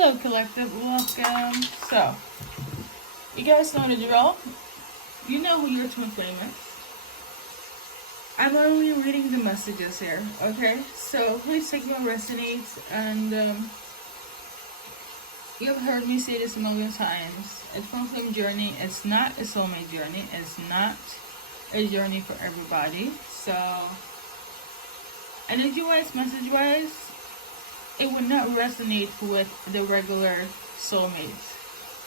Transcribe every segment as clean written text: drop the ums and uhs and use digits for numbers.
Hello, collective. Welcome. So, you guys know the drill. You know who your twin flame is. I'm only reading the messages here, okay? So, please take what resonates. And you've heard me say this a million times. A twin flame journey is not a soulmate journey. It's not a journey for everybody. So, energy-wise, message-wise, it would not resonate with the regular soulmates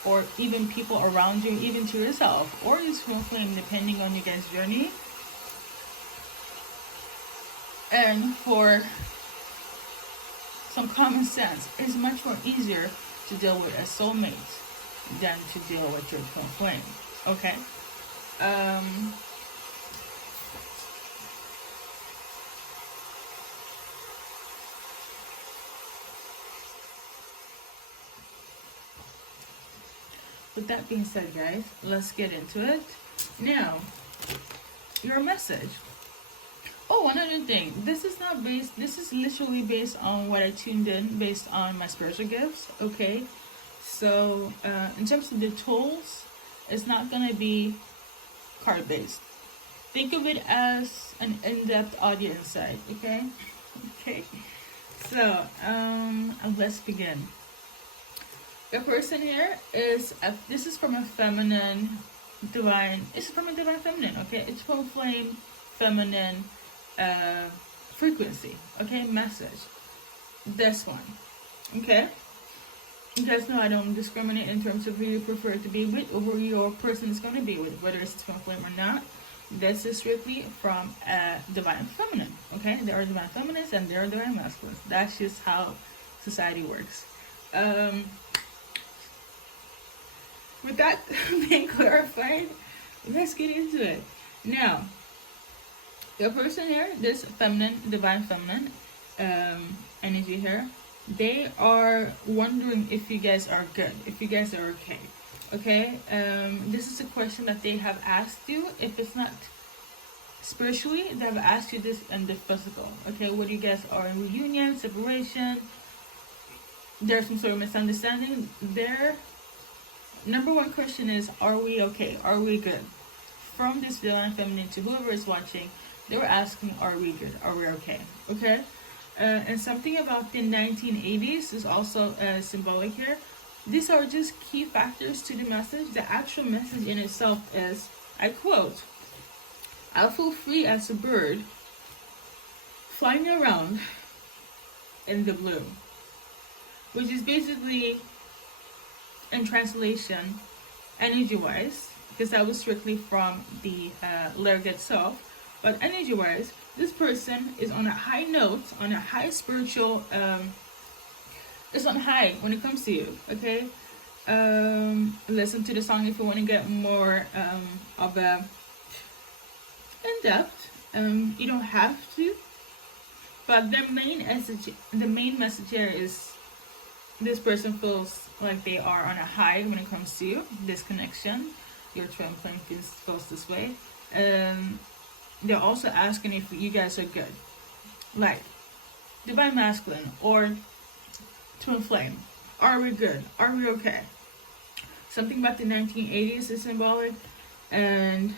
or even people around you, even to yourself or your twin flame, depending on your guys' journey. And for some common sense, it's much more easier to deal with a soulmate than to deal with your twin flame. Okay. With that being said, guys, let's get into it. Now, your message. Oh, one other thing. This is literally based on what I tuned in, based on my spiritual gifts, okay? So, in terms of the tools, it's not going to be card-based. Think of it as an in-depth audio insight, okay? Okay. So, let's begin. The person here is, this is from a feminine, divine, it's from a divine feminine, okay? It's from flame, feminine, frequency, okay? Message. This one, okay? You guys know I don't discriminate in terms of who you prefer to be with or who your person is going to be with, whether it's from flame or not. This is strictly from divine feminine, okay? There are divine feminines and there are divine masculines. That's just how society works. With that being clarified, let's get into it. Now, the person here, this feminine, divine feminine energy here, they are wondering if you guys are good, if you guys are okay. Okay, this is a question that they have asked you. If it's not spiritually, they have asked you this in the physical. Okay, whether you guys are in reunion, separation, there's some sort of misunderstanding there. Number one question is, are we okay? Are we good? From this divine feminine to whoever is watching, they were asking, are we good? Are we okay? Okay? And something about the 1980s is also symbolic here. These are just key factors to the message. The actual message in itself is, I quote, "I'll feel free as a bird flying around in the blue," which is basically, in translation, energy-wise, because that was strictly from the lyric itself, but energy-wise, this person is on a high note, on a high spiritual, it's on high when it comes to you, okay? Listen to the song if you want to get more of a in-depth. You don't have to, but the main message here is, this person feels like they are on a high when it comes to you, this connection. Your twin flame feels this way. They're also asking if you guys are good, like divine masculine or twin flame. Are we good? Are we okay? Something about the 1980s is symbolic, and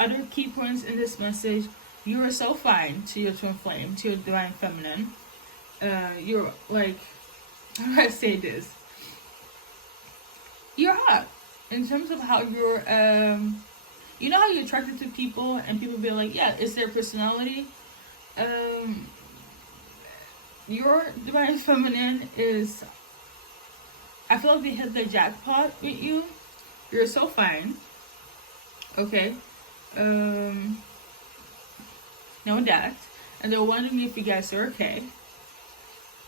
other key points in this message. You are so fine to your twin flame, to your divine feminine. You're like, how do I say this? You're hot in terms of how you're, you know how you're attracted to people and people be like, yeah, it's their personality. Your divine feminine is, I feel like they hit the jackpot with you. You're so fine. Okay. Know that, and they're wondering if you guys are okay,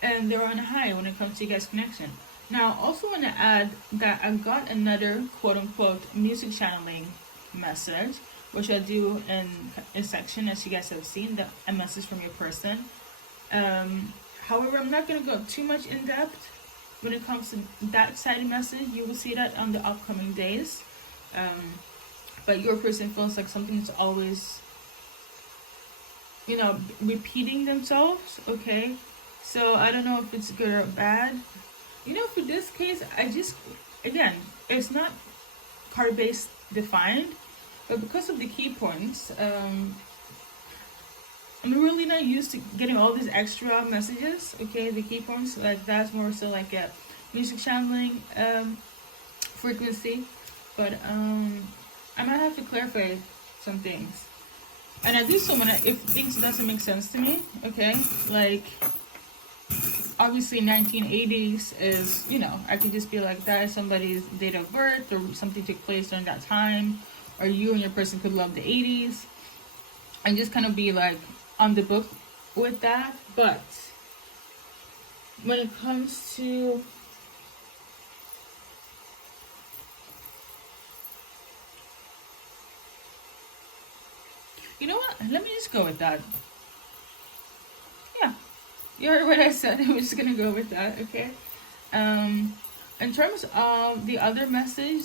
and they're on a high when it comes to you guys' connection. Now, I also want to add that I got another quote-unquote music channeling message, which I do in a section, as you guys have seen, a message from your person. However, I'm not going to go too much in depth when it comes to that side of message. You will see that on the upcoming days. But your person feels like something's always, repeating themselves, okay? So I don't know if it's good or bad. You know, for this case, again, it's not card based defined, but because of the key points, I'm really not used to getting all these extra messages. Okay, the key points, like that's more so like a music channeling frequency, but I might have to clarify some things. And I do so when if things doesn't make sense to me, okay, like obviously 1980s is, you know, I could just be like that is somebody's date of birth or something took place during that time, or you and your person could love the 80s, and just kind of be like on the book with that. But when it comes to you know what, let me just go with that. Yeah, you heard what I said. I'm just gonna go with that. Okay. In terms of the other message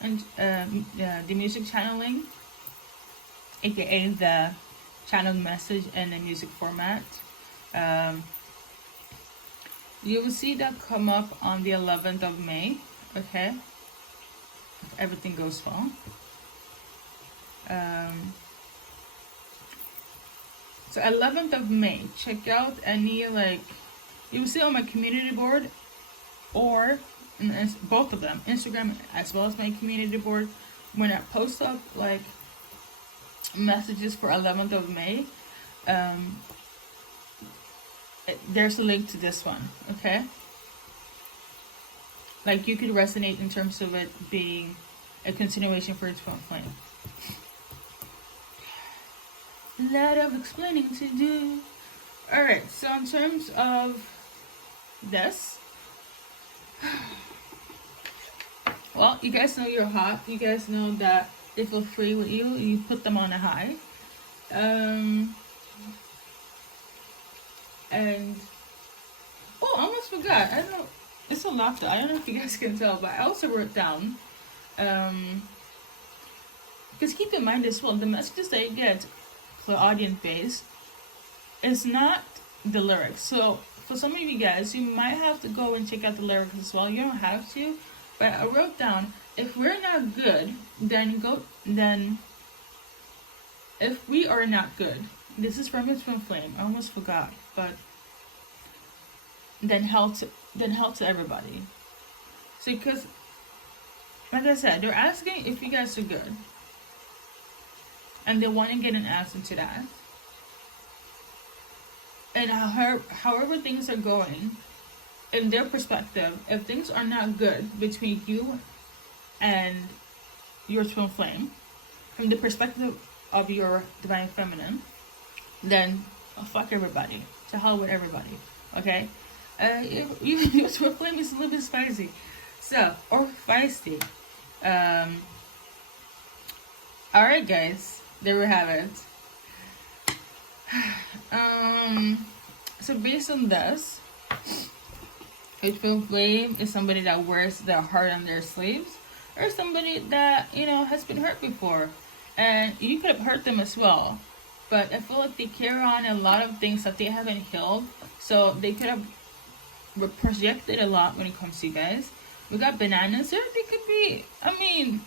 and the music channeling, aka the channeled message in a music format, you will see that come up on the 11th of May. Okay, if everything goes well. So 11th of May, check out any, like, you will see on my community board, or both of them, Instagram as well as my community board, when I post up like messages for 11th of May, there's a link to this one. Okay, like you could resonate in terms of it being a continuation for its twin flame. Lot of explaining to do. Alright, so in terms of this, well, you guys know you're hot. You guys know that they feel free with you. You put them on a high. And oh, I almost forgot. I don't know. It's a lot though. I don't know if you guys can tell, but I also wrote down. Because keep in mind as well, the messages that you get for audience base is not the lyrics. So for some of you guys, you might have to go and check out the lyrics as well. You don't have to, but I wrote down, if we're not good, then if we are not good, this is from its twin flame. I almost forgot, but then help to everybody. So because, like I said, they're asking if you guys are good, and they want to get an answer to that. And however things are going, in their perspective, if things are not good between you and your twin flame, from the perspective of your divine feminine, then fuck everybody. To hell with everybody. Okay? Your twin flame is a little bit spicy. So, or feisty. Alright guys. There we have it. So based on this, a twin flame is somebody that wears their heart on their sleeves, or somebody that, you know, has been hurt before, and you could have hurt them as well, but I feel like they carry on a lot of things that they haven't healed, so they could have projected a lot when it comes to you guys. We got bananas, or they could be, I mean,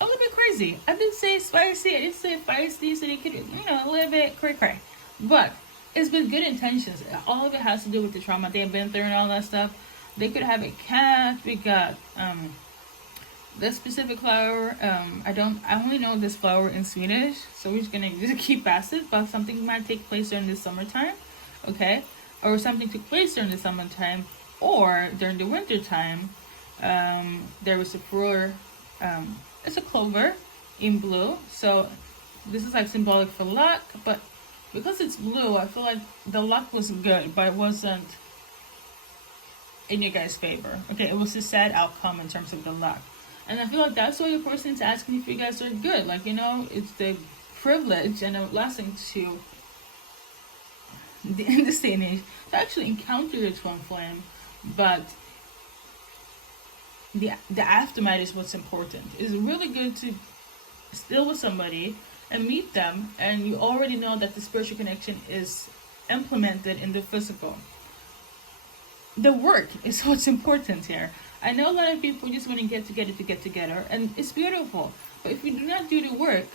a little bit crazy. I didn't say spicy, I didn't say feisty, so they could, you know, a little bit cray. But it's been good intentions. All of it has to do with the trauma they have been through and all that stuff. They could have a cat. We got this specific flower. I only know this flower in Swedish, so we're just gonna just keep past it. But something might take place during the summertime, okay? Or something took place during the summertime, or during the winter time. There was a flower. It's a clover in blue, so this is like symbolic for luck, but because it's blue, I feel like the luck was good, but it wasn't in your guys' favor. Okay, it was a sad outcome in terms of the luck, and I feel like that's why your person is asking if you guys are good. Like, you know, it's the privilege and a blessing to in this day and age to actually encounter your twin flame, but the aftermath is what's important. It's really good to still with somebody and meet them, and you already know that the spiritual connection is implemented in the physical. The work is what's important here. I know a lot of people just want to get together, and it's beautiful. But if you do not do the work,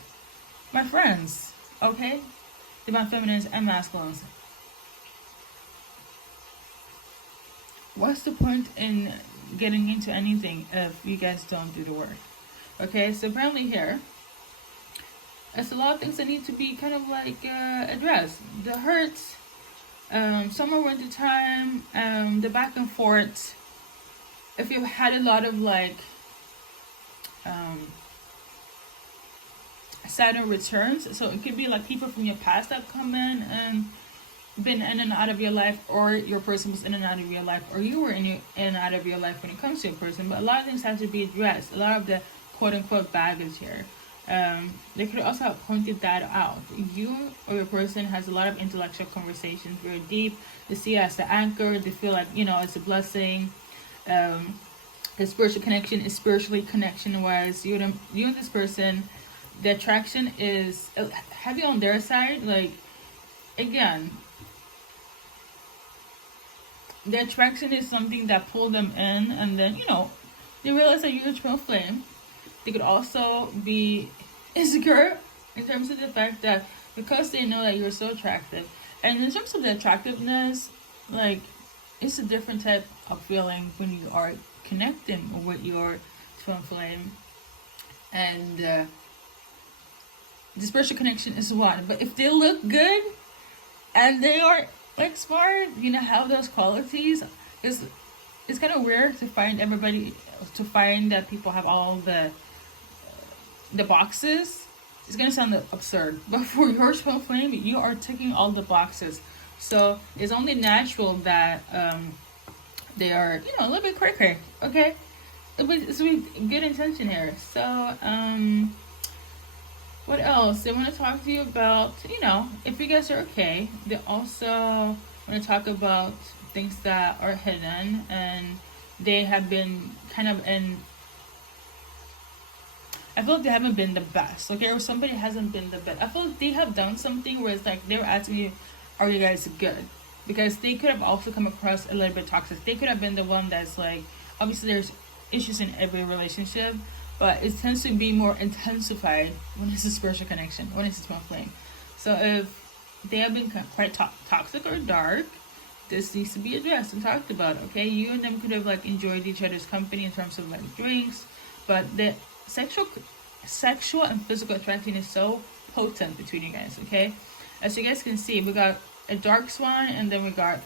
my friends, okay, divine feminines and masculines, what's the point in getting into anything if you guys don't do the work? Okay, so apparently here, there's a lot of things that need to be kind of like addressed. The hurts, summer, winter time, the back and forth. If you've had a lot of like Saturn returns, so it could be like people from your past that come in and been in and out of your life, or your person was in and out of your life, or you were in and out of your life when it comes to a person. But a lot of things have to be addressed. A lot of the quote-unquote baggage here. They could also have pointed that out. You or your person has a lot of intellectual conversations, very deep. They see it as the anchor. They feel like, it's a blessing. The spiritual connection is spiritually connection-wise. You and this person, the attraction is heavy on their side. Like, again, the attraction is something that pulled them in, and then, they realize that you're a twin flame. They could also be insecure in terms of the fact that because they know that you're so attractive. And in terms of the attractiveness, like, it's a different type of feeling when you are connecting with your twin flame. And the spiritual connection is one. But if they look good and they are like smart, have those qualities, it's kind of weird to find that people have all the boxes. It's gonna sound absurd, but for your twin flame, you are ticking all the boxes. So it's only natural that they are, a little bit cray-cray, okay? It's with good intention here. So what else? They want to talk to you about, if you guys are okay. They also want to talk about things that are hidden, and they have been kind of in, I feel like they haven't been the best, okay? Or somebody hasn't been the best. I feel like they have done something where it's like they were asking you, are you guys good? Because they could have also come across a little bit toxic. They could have been the one that's like, obviously there's issues in every relationship, but it tends to be more intensified when it's a spiritual connection, when it's a twin flame. So if they have been quite toxic or dark, this needs to be addressed and talked about, okay? You and them could have like enjoyed each other's company in terms of like drinks, but the sexual and physical attraction is so potent between you guys, okay? As you guys can see, we got a dark swan, and then we got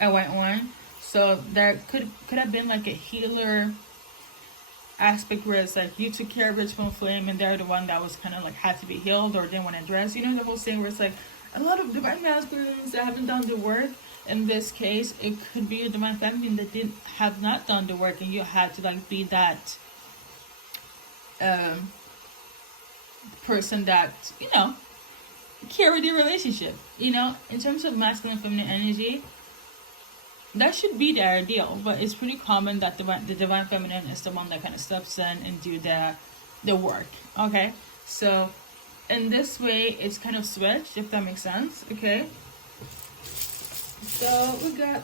a white one. So there could have been like a healer aspect where it's like you took care of your twin flame, and they're the one that was kind of like had to be healed or didn't want to address. The whole thing where it's like a lot of divine masculines that haven't done the work. In this case, it could be a divine feminine that have not done the work, and you had to like be that person that carry the relationship. In terms of masculine and feminine energy, that should be the ideal, but it's pretty common that the divine feminine is the one that kind of steps in and do the work, okay? So in this way, it's kind of switched, if that makes sense, okay? So we got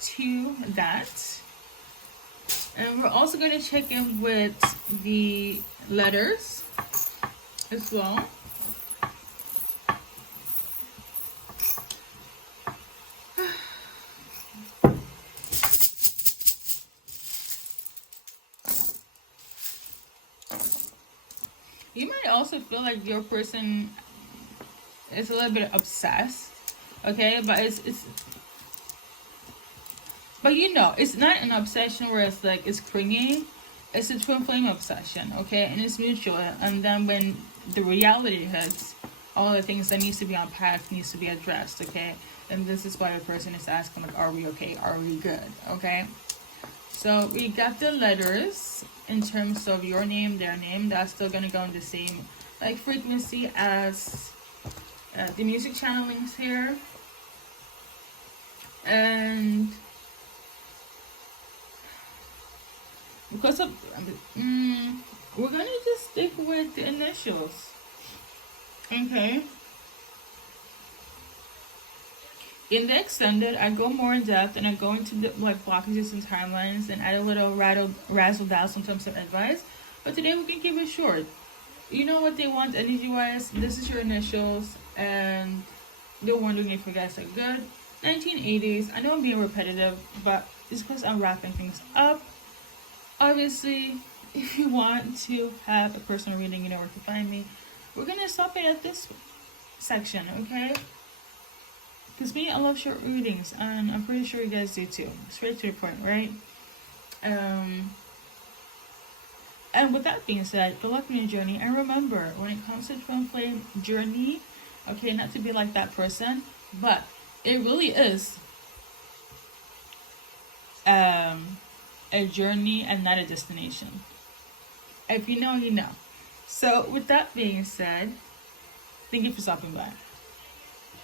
to that, and we're also going to check in with the letters as well. You might also feel like your person is a little bit obsessed, okay? But it's not an obsession where it's like it's clingy. It's a twin flame obsession, okay? And it's mutual. And then when the reality hits, all the things that needs to be unpacked needs to be addressed, okay? And this is why a person is asking, like, are we okay? Are we good? Okay? So we got the letters in terms of your name, their name. That's still gonna go in the same like frequency as the music channelings here. And because of we're gonna just stick with the initials, okay? In the extended, I go more in depth and I go into the, like blockages and timelines and add a little razzle dazzle in terms of advice. But today we can keep it short. You know what they want energy wise. This is your initials, and they're wondering if you guys are good. 1980s. I know I'm being repetitive, but it's because I'm wrapping things up. Obviously, if you want to have a personal reading, you know where to find me. We're gonna stop it at this section, okay? Because me, I love short readings, and I'm pretty sure you guys do too. Straight to the point, right? And with that being said, good luck in your journey. And remember, when it comes to twin flame journey, okay, not to be like that person, but it really is a journey and not a destination. If you know, you know. So with that being said, thank you for stopping by.